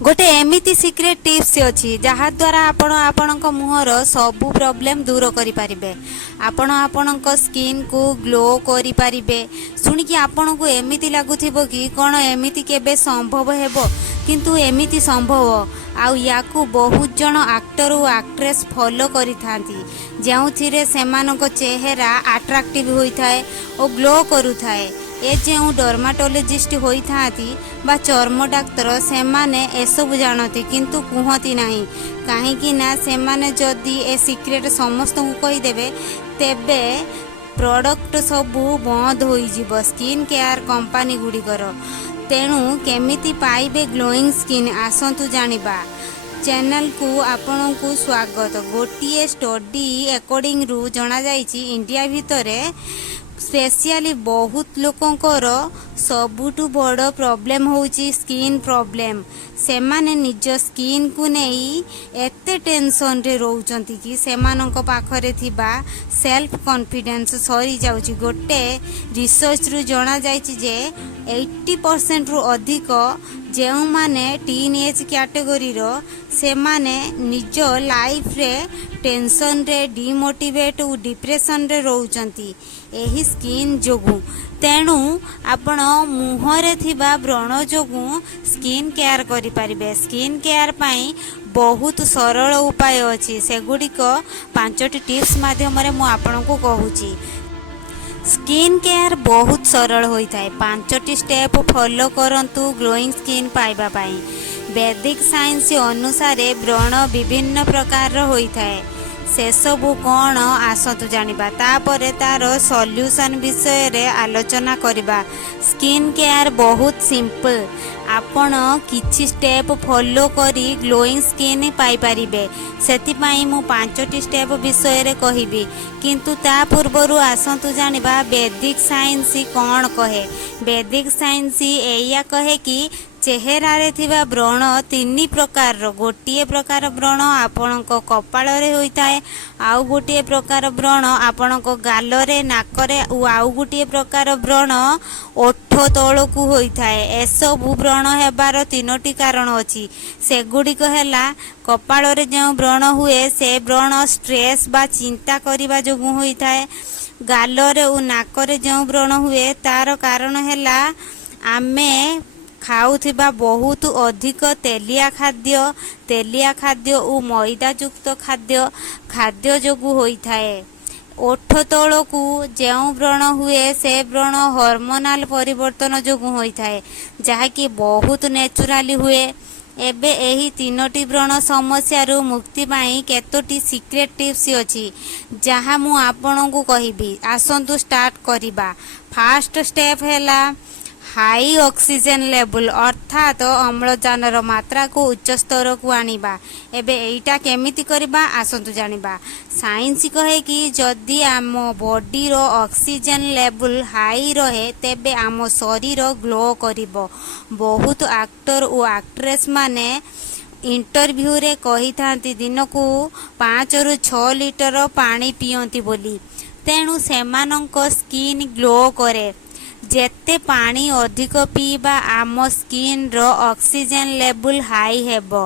गोटे एमिति secrete tips अच्छी जहाँ द्वारा आपणक मुहर सबू प्रॉब्लम दूर करें। आपण स्किन को ग्लो करें। शुणिकी आपण को एमिति लगुथिबो कि कौन एमिति केबे संभव हेबो, किंतु एमिति संभव। आउ याकू बहुत जन एक्टर और एक्ट्रेस फॉलो करि थांती, जेउथिरे सेमानक चेहरा अट्रैक्टिव होइथाय और ग्लो करुथाय। ए जो डर्माटोलॉजिस्ट होइथांती बा चर्म डाक्तर सेमाने एसबू जानती किंतु कहती नहीं, कहीं ना सेमाने जदि ए सिक्रेट समस्त को कहीदेवे तेबे प्रोडक्ट सबू बंद हो स्किन केयर कंपनी गुड़िकर। तेणु केमिति पाइबे ग्लोइंग स्किन आसतु जानिबा। चैनल को आपण को स्वागत। गोटे स्टडी अकॉर्डिंग रु जना जाइछि इंडिया भितरे स्पेशली बहुत लोकंकर सबुठु बड़ प्रॉब्लम होची स्किन प्रॉब्लम। सेमाने निज स्किन को नहीं एते टेंशन रे रहउचंती कि सेमानक पाखरे थिबा सेल्फ कॉन्फिडेंस सरी जाउची। गोटे रिसर्च रु जना जाइछि जे 80% रु अधिक जो माने टीन एज कैटेगरी रो सेमाने निज लाइफ रे टेंशन रे डिमोटिवेट और डिप्रेशन रे रहउचंती एही स्किन जोगु। तेणु आपण मुहरे थिबा व्रण जोगु स्किन केयर करि परिबे। स्किन केयर पाई बहुत सरल उपाय अछि, सेगुड़िक 5टी टिप्स माध्यम रे मु आपण को कहूची। स्किन केयर बहुत सरल होता है। 5टी स्टेप फॉलो करंतु ग्लोइंग स्किन पाइबा पाई। वैदिक साइंस अनुसार व्रण विभिन्न प्रकार होता है, से सबू कौन आसतु जानिबा। तापरे तार सॉल्यूशन विषय रे आलोचना करिबा। स्किन केयर बहुत सिंपल, आपण किछि स्टेप फॉलो करी ग्लोइंग स्किन पाई परिबे। सेति पई मु 5टी स्टेप विषय रे कहिबी, किंतु ता पूर्वरु आसतु जानिबा वैदिक साइंस कौन कहे। वैदिक साइंस एया कहे कि चेहरा रे थिबा व्रण 3 प्रकार रो। गोटिए प्रकार व्रण आपणक कपाल रे होइता है, आउ गोटिए प्रकार व्रण आपणक गाल रे नाक रे, आउ गोटिए प्रकार व्रण ओठ तळकू होइता है। एसबू व्रण हेबार 3टी कारण अछि। सेगुड़िक हेला कपाल रे जो व्रण हुए से व्रण स्ट्रेस बा चिंता करिबा जोगु होइता है। गाल रे और नाक रे जो व्रण हुए तार कारण हेला आमे खाऊथिबा बहुत अधिक तेलिया खाद्य और मैदा युक्त खाद्य जोगु होइता है। ओठ तळकू जो व्रण हुए से व्रण हार्मोनाल परिवर्तन जोगु होइता है, जहाँकि बहुत नेचुराली हुए। एबे एही 3टी व्रण समस्या रु मुक्ति पाई केतोटी सिक्रेट टिप्स अछि, जहाँ मु आपन को कहिबी। आसंतु स्टार्ट करिबा। फास्ट स्टेप हैला हाई ऑक्सीजन लेवल, अर्थात अम्लजान मात्रा को उच्च स्तर को आनिबा। एबे एटा केमिति करिबा आसंतु जानिबा। साइंस कहे कि जदि आम बॉडी रो ऑक्सीजन लेवल हाई रहे तेबे आम शरीर ग्लो करिबो। बहुत एक्टर और एक्ट्रेस माने इंटरव्यू रे कही थांती दिन को 5 रु 6 लीटर पानी पियंती बोली। तेणु सेमानक स्किन ग्लो करे। जेते पानी अधिक पीबा आम स्किन रो ऑक्सीजन लेवल हाई हेबो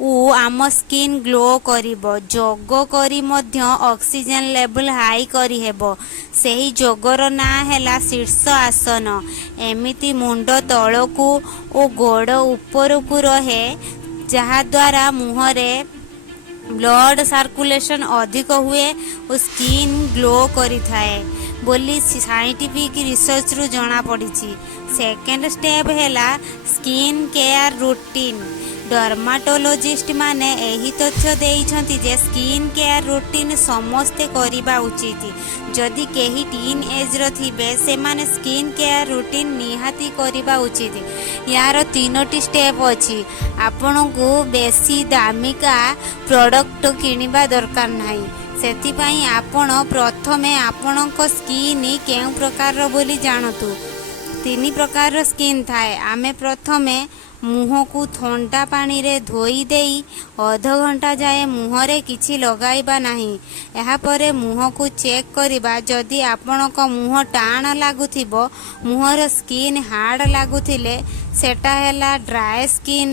उ आम स्किन ग्लो करिबो। जोग करी मध्य ऑक्सीजन लेवल हाई करी हेबो। सेही जोगर ना हैला शीर्ष आसन। एमिति मुंड तळकू ओ गोड़ ऊपरकू रहे, जहा द्वारा मुहरे ब्लड सर्कुलेशन अधिक हुए और स्किन ग्लो करी थाए बोली साइंटिफिक रिसर्च रु जना पड़ी। सेकेंड स्टेप हैला स्किन केयर रूटीन। डर्माटोलॉजिस्ट माने एही तथ्य देइछंती जे स्किन केयर रूटीन समस्ते करिबा उचित। जदि केही टीन एज रो थिबे से माने स्किन केयर रूटीन निहाती करिबा उचित। यार 3टी स्टेप अछि। आपन को बेसी दामिका प्रोडक्ट किनिबा दरकार नाही। सेतिपाई आपण प्रथमे आपणक स्किन केउ प्रकार बोली जानतु। 3 प्रकार स्किन थाए। आमे प्रथमे मुह को ठंडा पानी रे धोई देई आधा घंटा जाए मुहरे किछि लगाइबा नाही। एहा परे मुह को चेक करिबा। जदि आपणक मुह टाण लागुथिबो, मुहर स्किन हार्ड लागुथिले सेटा हैला ड्राए स्किन,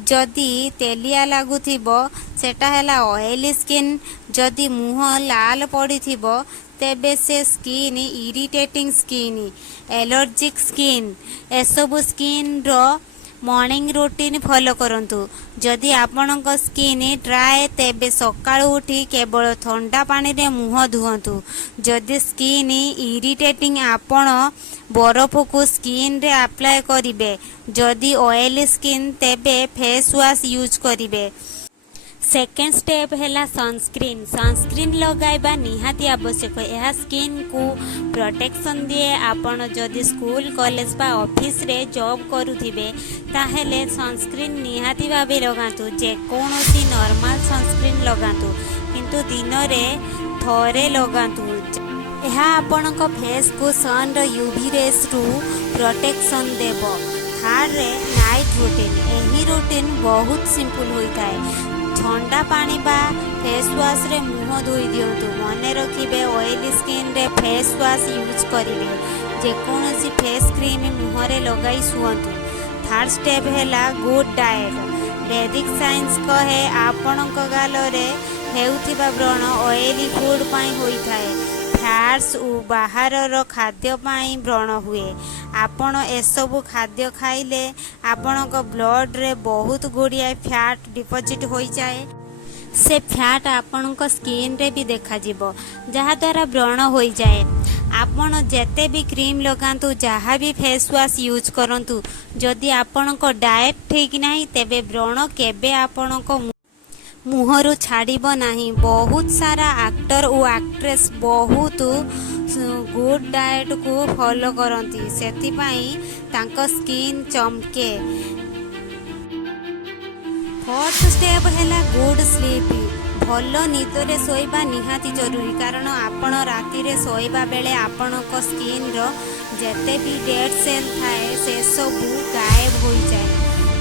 जदि तेलिया लागुथिबो सेटा हैला ऑयली स्किन, जदि मुह लाल पड़िथिबो तेबे से skin irritating skin, allergic skin, एसबु स्किन रो मॉर्निंग रूटीन फॉलो करंतु। जदि आपणक स्किन ड्राए तेबे सकाळु उठी केवल ठंडा पानी रे मुह धुअंतु। जदि स्किन इरिटेटिंग आपण बरफ को स्किन रे अप्लाई करिवे। जदि ऑयली स्किन तेबे फेस वॉश यूज करिवे। सेकेंड स्टेप हैला सनस्क्रीन। सनस्क्रीन लगाइबा निहाती आवश्यक। यह स्किन को प्रोटेक्शन दिए। आपण जदि स्कूल कॉलेज बा ऑफिस रे जॉब करुथिबे ताहेले सनस्क्रीन निहाती भाबे लगातु। जे कोनोसी नॉर्मल सनस्क्रीन लगातु किंतु दिन रे थोरे लगातु। यह आपणक फेस को सन रो यूवी रेस रु प्रोटेक्शन देबो। थर्ड रे नाइट रूटीन। एही रूटीन बहुत सिंपल होइताए। ठंडा पानी बा फेस वॉश रे मुह धोई दियंतु। मने रखिबे ऑयली स्किन रे फेस वॉश यूज करिवे। जे कोनोसी फेस क्रीम मुह रे लगाई सुअंतु। थर्ड स्टेप हैला गुड डाइट। वैदिक साइंस कहे आपणक गाल रे हेउथिबा व्रण ऑयली फूड पाई होइथाए। फैट्स उ बाहरर खाद्य पाई व्रण हुए। आपण एसबु खाद्य खाइले आपणक ब्लड रे बहुत गुड़िया फैट डिपोजिट हो जाए। से फैट आपणक स्किन रे भी देखा जिवो जहा द्वारा व्रण हो जाए। आपण जेते भी क्रीम लगातु जहाँ भी फेस वॉश यूज करंतु जदि आपणक डाएट ठीक नाही तेबे व्रण केबे आपणक मुहरु छाड़िब नाही। बहुत सारा एक्टर और एक्ट्रेस बहुत गुड डाएट को फॉलो करती सेतिपाई तांको स्किन चमके। फोर्थ स्टेप हैला गुड स्लीप। भल निदरे सोइबा निहाती जरूरी कारण आपण राति रे सोइबा बेले आपणक स्किन रो जेते भी डेड सेल थाए से सबू गायब हो जाए।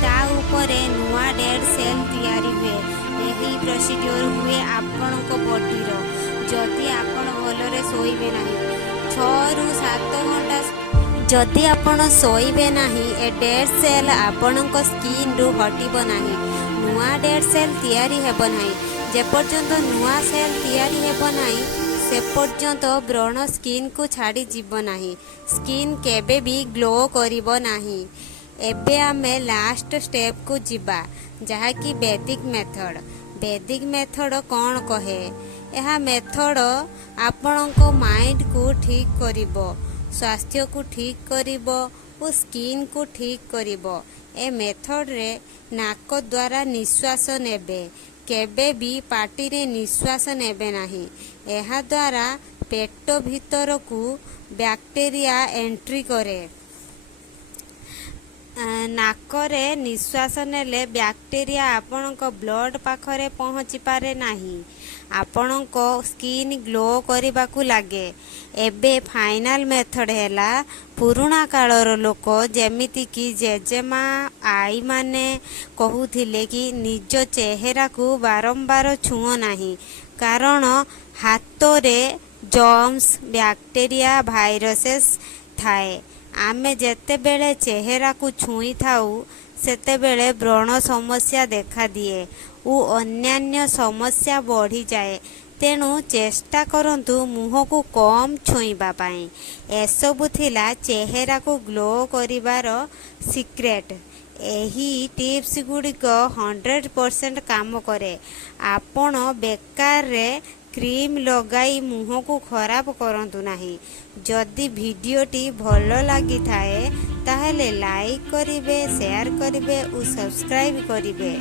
ता ऊपरे नुआ डेड सेल तैयारी हुए। यही प्रोसीड्योर हुए आपणक बॉडी रो। जदि आपण भलरे सोइबे नाही 6 रु 7 घंटा जदि आपण सोइबे नाही ए डेड सेल आपणक स्किन रु हटिबो नाही। नुआ डेड सेल तैयारी हेबो नाही। जे पर्यंत नुआ सेल तैयारी हेबो नाही से पर्यंत व्रण स्किन को छाड़ी जीव नाही। स्किन केबे भी ग्लो करिबो नाही। एबे आमे लास्ट स्टेप को जिबा जहा कि वैदिक मेथड। वैदिक मेथड कौन कहे? यह मेथड आपणक माइंड को ठीक करिबो, स्वास्थ्य को ठीक करिबो और स्किन को ठीक करिबो। ए मेथड रे नाक द्वारा निश्वास नेबे। केबे भी पाटी रे निश्वास नेबे नाही। एहा द्वारा पेट भीतर को बैक्टीरिया एंट्री करे। नाकरे निश्वास नेले बैक्टीरिया आपणक ब्लड पाखरे पहुँची पारे नाही। आपणक स्किन ग्लो करिबाकू लागे। एबे फाइनल मेथड हैला पुराणा कालर लोक जेमिति कि जेजेमा आई माने कहूथिले कि निज चेहरा को बारंबार छुओ नाही कारण हाथरे जर्म्स बैक्टीरिया भाइरसेस थाए। आमे जेते बेले चेहरा को छुई थाऊ सेते बेले व्रण समस्या देखा दिए और अन्यान्य समस्या बढ़ी जाए। तेणु चेष्टा करंतु मुह को कम छुईबा पाई। एसबु थिला चेहरा को ग्लो करिवार सीक्रेट। एही टिप्स गुड़िक 100% काम करे। आपण बेकार रे क्रीम लगाई मुह को खराब करंतु नाही। जदि वीडियोटी भल लगी थाए ताहले लाइक करिवे, शेयर करिवे और सब्सक्राइब करिवे।